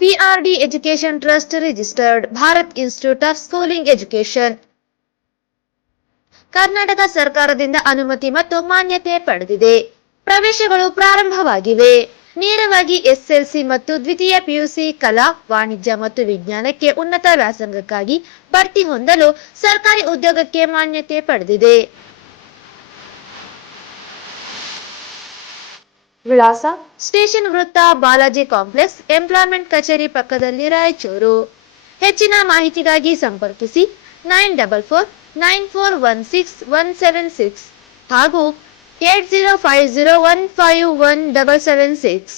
PRD Education Trust registered Bharat Institute of Schooling Education. Karnataka ಸರ್ಕಾರದಿಂದ ಅನುಮತಿ ಮತ್ತು ಮಾನ್ಯತೆ ಪಡೆದಿದೆ. ಪ್ರವೇಶಗಳು ಪ್ರಾರಂಭವಾಗಿವೆ. ನೇರವಾಗಿ SSLC ಮತ್ತು ದ್ವಿತೀಯ PUC ಕಲಾ, ವಾಣಿಜ್ಯ ಮತ್ತು ವಿಜ್ಞಾನಕ್ಕೆ ಉನ್ನತ ವ್ಯಾಸಂಗಕ್ಕಾಗಿ ಭರ್ತಿ ಹೊಂದಲು ಸರ್ಕಾರಿ ಉದ್ಯೋಗಕ್ಕೆ ಮಾನ್ಯತೆ ಪಡೆದಿದೆ. ವಿಳಾಸ: ಸ್ಟೇಷನ್ ವೃತ್ತ, ಬಾಲಾಜಿ ಕಾಂಪ್ಲೆಕ್ಸ್, ಎಂಪ್ಲಾಯ್ಮೆಂಟ್ ಕಚೇರಿ ಪಕ್ಕದಲ್ಲಿ, ರಾಯಚೂರು. ಹೆಚ್ಚಿನ ಮಾಹಿತಿಗಾಗಿ ಸಂಪರ್ಕಿಸಿ 949416 ಹಾಗೂ 8050151776.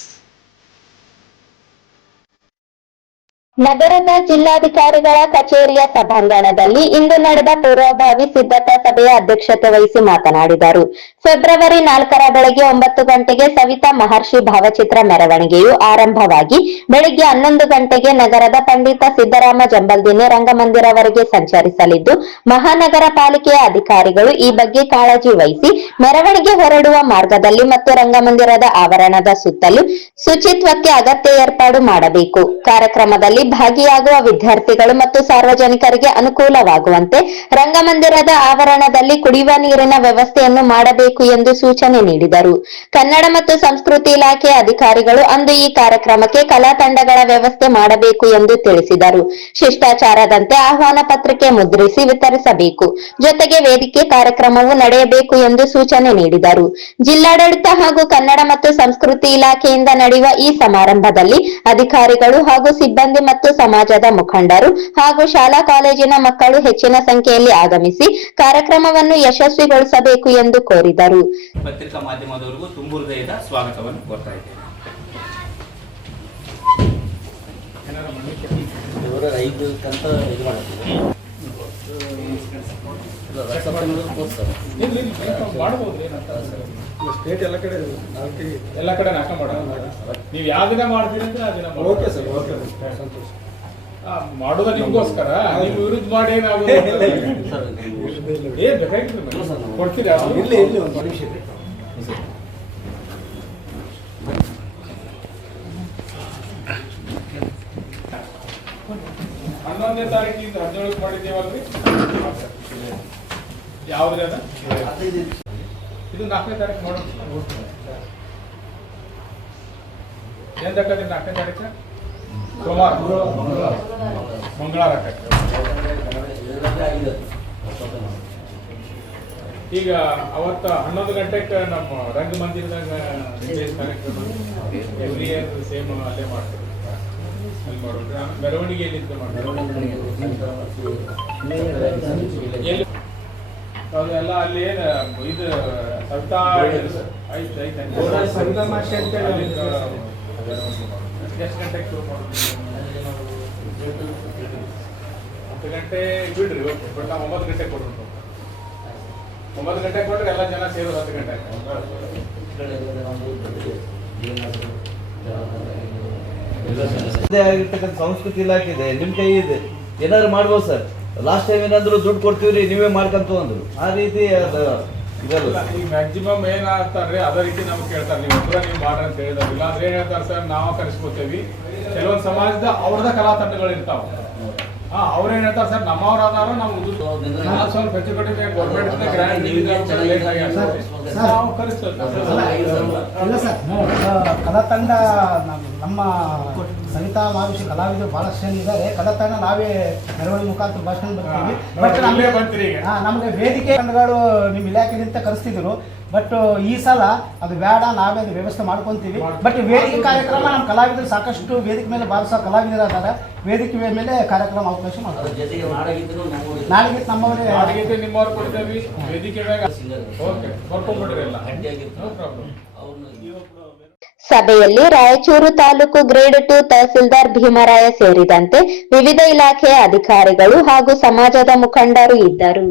ನಗರದ ಜಿಲ್ಲಾಧಿಕಾರಿಗಳ ಕಚೇರಿಯ ಸಭಾಂಗಣದಲ್ಲಿ ಇಂದು ನಡೆದ ಪೂರ್ವಭಾವಿ ಸಿದ್ಧತಾ ಸಭೆಯ ಅಧ್ಯಕ್ಷತೆ ವಹಿಸಿ ಮಾತನಾಡಿದರು. ಫೆಬ್ರವರಿ 4ರ ಬೆಳಗ್ಗೆ 9 ಗಂಟೆಗೆ ಸವಿತಾ ಮಹರ್ಷಿ ಭಾವಚಿತ್ರ ಮೆರವಣಿಗೆಯು ಆರಂಭವಾಗಿ ಬೆಳಿಗ್ಗೆ 11 ಗಂಟೆಗೆ ನಗರದ ಪಂಡಿತ ಸಿದ್ದರಾಮ ಜಂಬಲ್ದಿನ್ನಿ ರಂಗಮಂದಿರವರೆಗೆ ಸಂಚರಿಸಲಿದ್ದು, ಮಹಾನಗರ ಪಾಲಿಕೆಯ ಅಧಿಕಾರಿಗಳು ಈ ಬಗ್ಗೆ ಕಾಳಜಿ ವಹಿಸಿ ಮೆರವಣಿಗೆ ಹೊರಡುವ ಮಾರ್ಗದಲ್ಲಿ ಮತ್ತು ರಂಗಮಂದಿರದ ಆವರಣದ ಸುತ್ತಲೂ ಶುಚಿತ್ವಕ್ಕೆ ಅಗತ್ಯ ಏರ್ಪಾಡು ಮಾಡಬೇಕು. ಕಾರ್ಯಕ್ರಮದಲ್ಲಿ ಭಾಗಿಯಾಗುವ ವಿದ್ಯಾರ್ಥಿಗಳು ಮತ್ತು ಸಾರ್ವಜನಿಕರಿಗೆ ಅನುಕೂಲವಾಗುವಂತೆ ರಂಗಮಂದಿರದ ಆವರಣದಲ್ಲಿ ಕುಡಿಯುವ ನೀರಿನ ವ್ಯವಸ್ಥೆಯನ್ನು ಮಾಡಬೇಕು ಎಂದು ಸೂಚನೆ ನೀಡಿದರು. ಕನ್ನಡ ಮತ್ತು ಸಂಸ್ಕೃತಿ ಇಲಾಖೆಯ ಅಧಿಕಾರಿಗಳು ಅಂದು ಈ ಕಾರ್ಯಕ್ರಮಕ್ಕೆ ಕಲಾ ತಂಡಗಳ ವ್ಯವಸ್ಥೆ ಮಾಡಬೇಕು ಎಂದು ತಿಳಿಸಿದರು. ಶಿಷ್ಟಾಚಾರದಂತೆ ಆಹ್ವಾನ ಪತ್ರಿಕೆ ಮುದ್ರಿಸಿ ವಿತರಿಸಬೇಕು. ಜೊತೆಗೆ ವೇದಿಕೆ ಕಾರ್ಯಕ್ರಮವು ನಡೆಯಬೇಕು ಎಂದು ಸೂಚನೆ ನೀಡಿದರು. ಜಿಲ್ಲಾಡಳಿತ ಹಾಗೂ ಕನ್ನಡ ಮತ್ತು ಸಂಸ್ಕೃತಿ ಇಲಾಖೆಯಿಂದ ನಡೆಯುವ ಈ ಸಮಾರಂಭದಲ್ಲಿ ಅಧಿಕಾರಿಗಳು ಹಾಗೂ ಸಿಬ್ಬಂದಿ ಮತ್ತು ಸಮಾಜದ ಮುಖಂಡರು ಹಾಗೂ ಶಾಲಾ ಕಾಲೇಜಿನ ಮಕ್ಕಳು ಹೆಚ್ಚಿನ ಸಂಖ್ಯೆಯಲ್ಲಿ ಆಗಮಿಸಿ ಕಾರ್ಯಕ್ರಮವನ್ನು ಯಶಸ್ವಿಗೊಳಿಸಬೇಕು ಎಂದು ಕೋರಿದರು. ಪತ್ರಿಕಾ ಮಾಧ್ಯಮದವರಿಗೂ ತುಂಬು ಹೃದಯದ ಸ್ವಾಗತವನ್ನು ಕೋರ್ತಾ ಇದ್ದೇನೆ. ಸ್ಟೇಟ್ ಎಲ್ಲ ಕಡೆ ನಾಶ ಮಾಡೋಣ. ನೀವು ಯಾವ ದಿನ ಮಾಡ್ತೀರಿ ಅಂತ ಆ ದಿನ ಓಕೆ ಸರ್, ಓಕೆ ಸಂತೋಷ. ಮಾಡೋದ ನಿಮ್ಗೋಸ್ಕರ, ನೀವು ವಿರುದ್ಧ ಮಾಡಿ ನಾವು ಏನ್ ಬೇಕಾಗಿತ್ತು ಕೊಡ್ತೀರಿ. ಇಲ್ಲಿ ಒಂದು ನಿಮಿಷ 11ನೇ ತಾರೀಕಿಂದ 17ಕ್ಕೆ ಮಾಡಿದ್ದೇವಲ್ರಿ? ಯಾವ್ದ್ರಿ ಅದ? ಇದು 4ನೇ ತಾರೀಕು ಮಾಡೋಣ. ಏನ್ ಬೇಕಾದ್ರಿ? 4ನೇ ತಾರೀಕು ಸೋಮವಾರ, ಮಂಗಳವಾರ. ಈಗ ಅವತ್ತ 11 ಗಂಟೆಗೆ ನಮ್ಮ ರಂಗಮಂದಿರದಾಗ ಕಾರ್ಯಕ್ರಮ ಎವ್ರಿ ಇಯರ್ ಸೇಮ್ ಅಲ್ಲೇ ಮಾಡ್ತೀವಿ. ಅಲ್ಲಿ ಮಾಡೋದು ಮೆರವಣಿಗೆಯಲ್ಲಿ ಅದೆಲ್ಲ ಅಲ್ಲಿ ಏನು ಇದು ಸವಿತಾ ಎಷ್ಟು ಗಂಟೆಗೆ ಶುರು ಮಾಡೋದು? 10 ಗಂಟೆ ಬಿಡ್ರಿ, ಓಕೆ. ಬಟ್ ನಾವು 9 ಗಂಟೆಗೆ ಕೊಡ್ರಿ. 9 ಗಂಟೆಗೆ ಕೊಟ್ರೆ ಎಲ್ಲ ಜನ ಸೇರೋದು 10 ಗಂಟೆಗೆ. ಸಂಸ್ಕೃತಿ ಇಲಾಖೆ ಇದೆ, ನಿಮ್ ಕೈ ಇದೆ, ಏನಾದ್ರು ಮಾಡ್ಬೋದು ಸರ್. ಲಾಸ್ಟ್ ಟೈಮ್ ಏನಾದ್ರು ದುಡ್ಡು ಕೊಡ್ತೀವ್ರಿ ನೀವೇ ಮಾಡ್ಕಂತ ಅಂದ್ರು. ಆ ರೀತಿ ಇದಲ್ಲ. ಈ ಮ್ಯಾಕ್ಸಿಮಮ್ ಏನಾಗ್ತಾರೆ ಅದೇ ರೀತಿ ನಮ್ಗೆ ಕೇಳ್ತಾರೆ, ನೀವು ಒಬ್ಬರ ನೀವು ಮಾಡ್ರಿ ಅಂತ ಹೇಳಿದ್ರು. ಇಲ್ಲಾಂದ್ರೆ ಏನ್ ಹೇಳ್ತಾರೆ ಸರ್, ನಾವು ಕರೆಸ್ಕೊತೇವಿ. ಕೆಲವೊಂದು ಸಮಾಜದ ಅವ್ರದ ಕಲಾ ತಂಡಗಳು ಇರ್ತಾವ. ಅವ್ರೇನ್ ಹೇಳ್ತಾರೆ ಸರ್, ನಮ್ಮವ್ರ ಆದಾರ ನಾವು ಸ್ವಲ್ಪ ಹೆಚ್ಚು ಕಡಿಮೆ ಗೌರ್ಮೆಂಟ್ ಗ್ರಾಂಡ್ ನಾವು ಕರೆಸ್ತೇವೆ. ಇಲ್ಲ ಸರ್, ಕಲಾ ತಂಡ ನಮ್ಮ ಸವಿತಾ ಮಹರ್ಷಿ ಕಲಾವಿದರು ಬಹಳಷ್ಟು ಜನ ಇದ್ದಾರೆ. ಕಲಾ ತಂಡ ನಾವೇ ಮೆರವಣಿಗೆ ಮುಖಾಂತರ ಭಾಷಣ ಬರ್ತೀವಿ. ಬಟ್ ನಮಗೆ ವೇದಿಕೆ ತಂಡಗಳು ನಿಮ್ಮ ಇಲಾಖೆಯಿಂದ ಕರೆಸ್ತಿದ್ರು. ಬಟ್ ಈ ಸಲ ಅದು ಬೇಡ, ನಾವೇ ಅದು ವ್ಯವಸ್ಥೆ ಮಾಡ್ಕೊಂತೀವಿ. ಬಟ್ ವೇದಿಕೆ ಕಾರ್ಯಕ್ರಮ ನಮ್ಮ ಕಲಾವಿದರು ಸಾಕಷ್ಟು ವೇದಿಕೆ ಮೇಲೆ ಬಾರಿಸೋ ಕಲಾವಿದರಾದಾರ. ವೇದಿಕೆ ಮೇಲೆ ಕಾರ್ಯಕ್ರಮ ಅವಕಾಶ ಮಾಡ್ತೀವಿ. ನಾಳೆಗೆ ನಮ್ಮವರೇ ನಿಮ್ಮವ್ರು ಕೊಡ್ತೇವೆ ವೇದಿಕೆ. ಸಭೆಯಲ್ಲಿ ರಾಯಚೂರು ತಾಲೂಕು ಗ್ರೇಡ್ 2 ತಹಸೀಲ್ದಾರ್ ಭೀಮರಾಯ ಸೇರಿದಂತೆ ವಿವಿಧ ಇಲಾಖೆಯ ಅಧಿಕಾರಿಗಳು ಹಾಗೂ ಸಮಾಜದ ಮುಖಂಡರು ಇದ್ದರು.